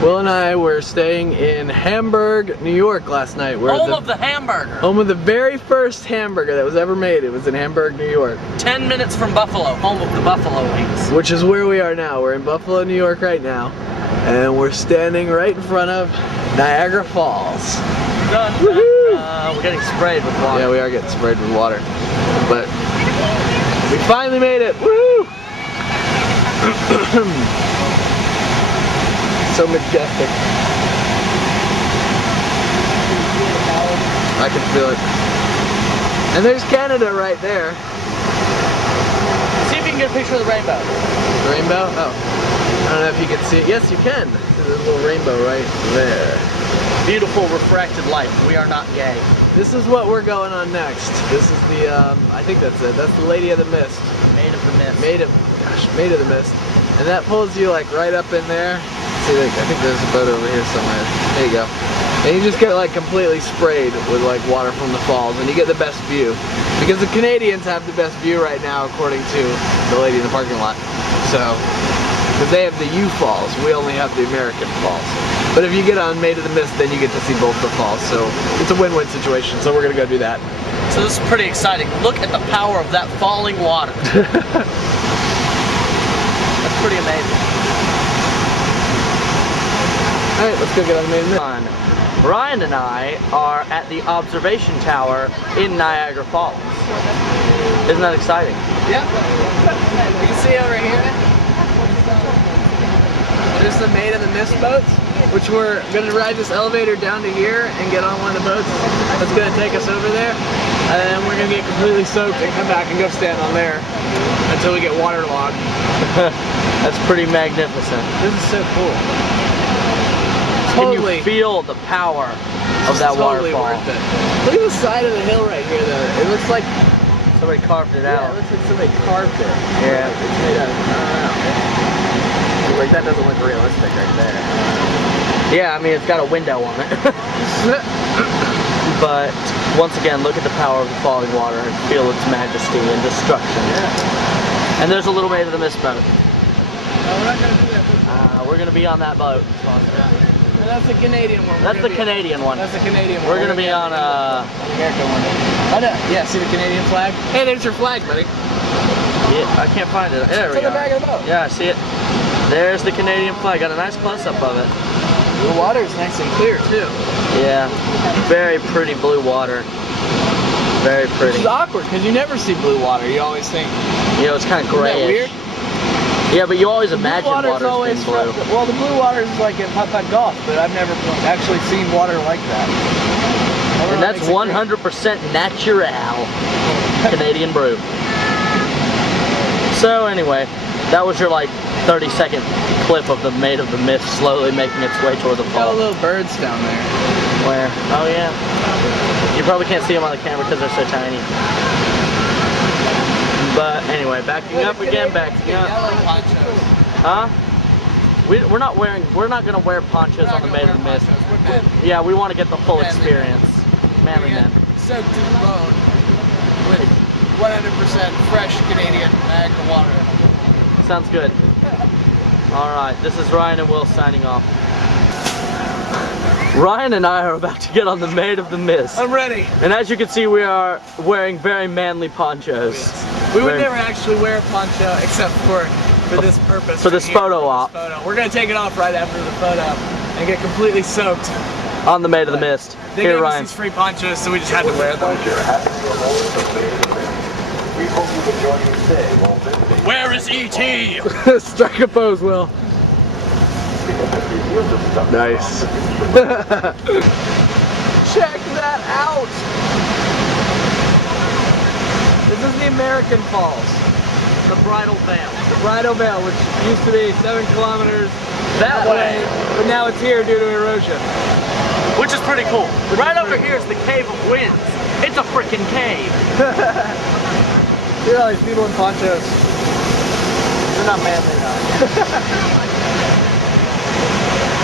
Will and I were staying in Hamburg, New York last night. Home of the hamburger. Home of the very first hamburger that was ever made. It was in Hamburg, New York. 10 minutes from Buffalo, home of the buffalo wings. Which is where we are now. We're in Buffalo, New York right now. And we're standing right in front of Niagara Falls. Done. We're getting sprayed with water. Yeah, we are getting sprayed with water. But we finally made it. Woo! So majestic. I can feel it. And there's Canada right there. See if you can get a picture of the rainbow. The rainbow? Oh. I don't know if you can see it. Yes, you can. There's a little rainbow right there. Beautiful refracted light. We are not gay. This is what we're going on next. This is the, I think that's it. That's the Lady of the Mist. Maid of the Mist. Maid of the Mist. And that pulls you like right up in there. See, like, I think there's a boat over here somewhere. There you go. And you just get like completely sprayed with like water from the falls, and you get the best view. Because the Canadians have the best view right now, according to the lady in the parking lot. So, because they have the U Falls, we only have the American Falls. But if you get on Maid of the Mist, then you get to see both the falls. So it's a win-win situation. So we're gonna go do that. So this is pretty exciting. Look at the power of that falling water. That's pretty amazing. All right, let's go get on Maid of the Mist. Ryan and I are at the observation tower in Niagara Falls. Isn't that exciting? Yeah. You can see over here. There's the Maid of the Mist boats, which we're going to ride this elevator down to here and get on one of the boats that's going to take us over there. And then we're going to get completely soaked and come back and go stand on there until we get waterlogged. That's pretty magnificent. This is so cool. Can you feel the power of that totally waterfall? Worth it. Look at the side of the hill right here though. It looks like somebody carved it out. Yeah, it looks like somebody carved it. Yeah. It's made out of, I don't know. Like that doesn't look realistic right there. Yeah, I mean it's got a window on it. But once again, look at the power of the falling water and feel its majesty and destruction. Yeah. And there's a little Maid of the Mist boat. No, we're not going to do that. We're going to be on that boat. And that's the Canadian one. That's the Canadian one. That's the Canadian one. We're going to be on the American one. Oh, no. Yeah, see the Canadian flag? Hey, there's your flag, buddy. Yeah, I can't find it. There we go. It's on the back of the boat. Yeah, I see it. There's the Canadian flag. Got a nice close-up of it. The water is nice and clear, too. Yeah. Very pretty blue water. Very pretty. Which is awkward, because you never see blue water. You always think... You know, it's kind of grayish. Isn't that weird? Yeah, but you always imagine water's being blue. Well, the blue water is like in putt-putt golf, but I've never actually seen water like that. And that's 100% natural Canadian brew. So anyway, that was your like 30-second clip of the Maid of the Mist slowly making its way toward the fall. Got little birds down there. Where? Oh yeah. You probably can't see them on the camera because they're so tiny. But anyway, backing up again, backing up. Huh? We're not gonna wear ponchos on the Maid of the Mist. Yeah, we want to get the full experience. Manly men. Soaked to the bone with 100% fresh Canadian Niagara water. Sounds good. All right, this is Ryan and Will signing off. Ryan and I are about to get on the Maid of the Mist. I'm ready. And as you can see, we are wearing very manly ponchos. Yes. We would never actually wear a poncho except for this purpose. For this photo op. We're going to take it off right after the photo and get completely soaked. On the Maid of the Mist. They gave us these free ponchos, so we just had to wear them. Where is E.T.? Strike a pose, Will. Nice. Check that out! This is the American Falls. The Bridal Veil. The Bridal Veil, which used to be 7 kilometers that way, but now it's here due to erosion. Which is pretty cool. Right over here is the Cave of Winds. It's a freaking cave. See all these people in ponchos. They're not manly enough.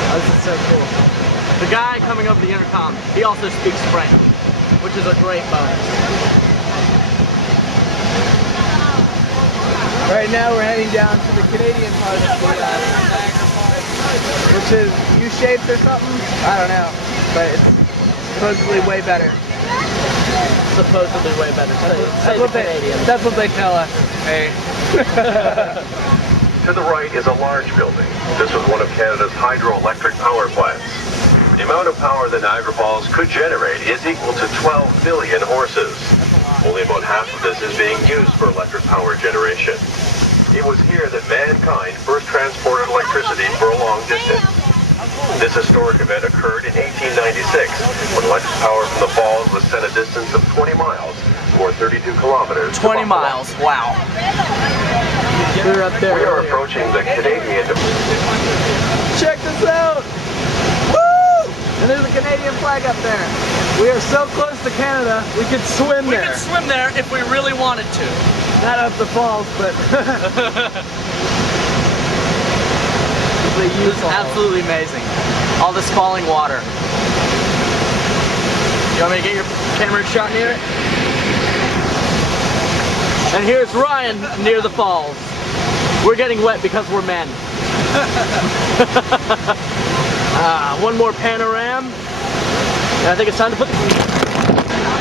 Oh, this is so cool. The guy coming over the intercom, he also speaks French, which is a great bonus. Right now we're heading down to the Canadian part of the Niagara Falls. We're which is U-shaped or something. I don't know, but it's supposedly way better. Supposedly way better. That's what they tell us. Hey. To the right is a large building. This was one of Canada's hydroelectric power plants. The amount of power that Niagara Falls could generate is equal to 12 million horses. Only about half of this is being used for electric power generation. It was here that mankind first transported electricity for a long distance. This historic event occurred in 1896, when electric power from the falls was sent a distance of 20 miles, or 32 kilometers. 20 miles, wow. We're up there. We are approaching the Canadian. Check this out! Woo! And there's a Canadian flag up there. We are so close to Canada, we could swim there. We could swim there if we really wanted to. Not up the falls, but This is absolutely amazing. All this falling water. You want me to get your camera shot near it? And here's Ryan near the falls. We're getting wet because we're men. One more panorama. And I think it's time to put...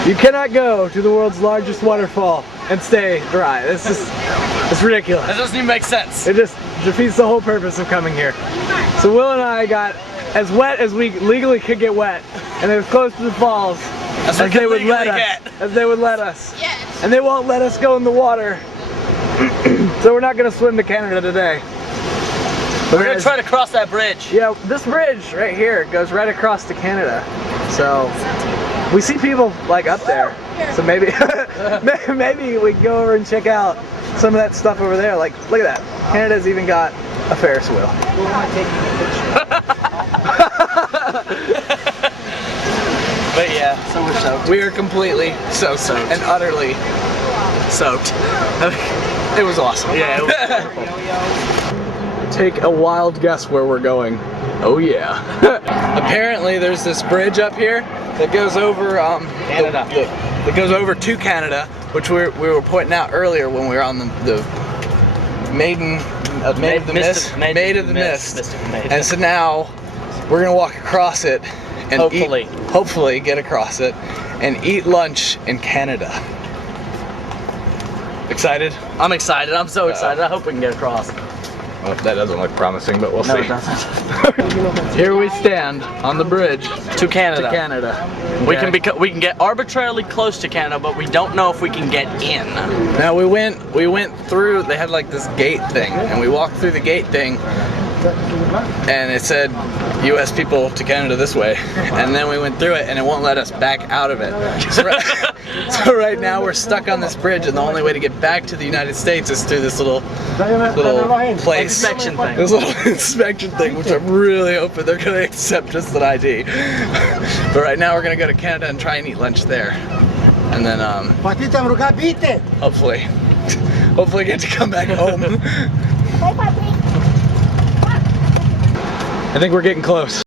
you cannot go to the world's largest waterfall and stay dry. It's ridiculous. That doesn't even make sense. It just defeats the whole purpose of coming here. So Will and I got as wet as we legally could get wet, and as close to the falls as they would let us. Yes. And they won't let us go in the water. So we're not gonna swim to Canada today. We're gonna try to cross that bridge. Yeah, this bridge right here goes right across to Canada. So we see people like up there. So maybe maybe we can go over and check out some of that stuff over there. Like, look at that. Canada's even got a Ferris wheel. We're not taking a picture. But yeah, so we're soaked. We are completely soaked and utterly soaked. It was awesome. Yeah, it was wonderful. Take a wild guess where we're going. Oh yeah. Apparently there's this bridge up here that goes over Canada. That goes over to Canada, which we were pointing out earlier when we were on the Maid of the Mist. And so now we're gonna walk across it and hopefully get across it and eat lunch in Canada. Excited? I'm excited. I'm so excited. I hope we can get across. Well, that doesn't look promising, but we'll No, see. it doesn't. Here we stand on the bridge To Canada. to Canada. We Okay. we can get arbitrarily close to Canada, but we don't know if we can get in. Now we went through, they had like this gate thing, and we walked through the gate thing, and it said US people to Canada this way, and then we went through it and it won't let us back out of it. So right now we're stuck on this bridge, and the only way to get back to the United States is through this little place. Inspection thing. This little inspection thing, which I'm really hoping they're gonna accept just an ID. But right now we're gonna go to Canada and try and eat lunch there. And then hopefully get to come back home. I think we're getting close.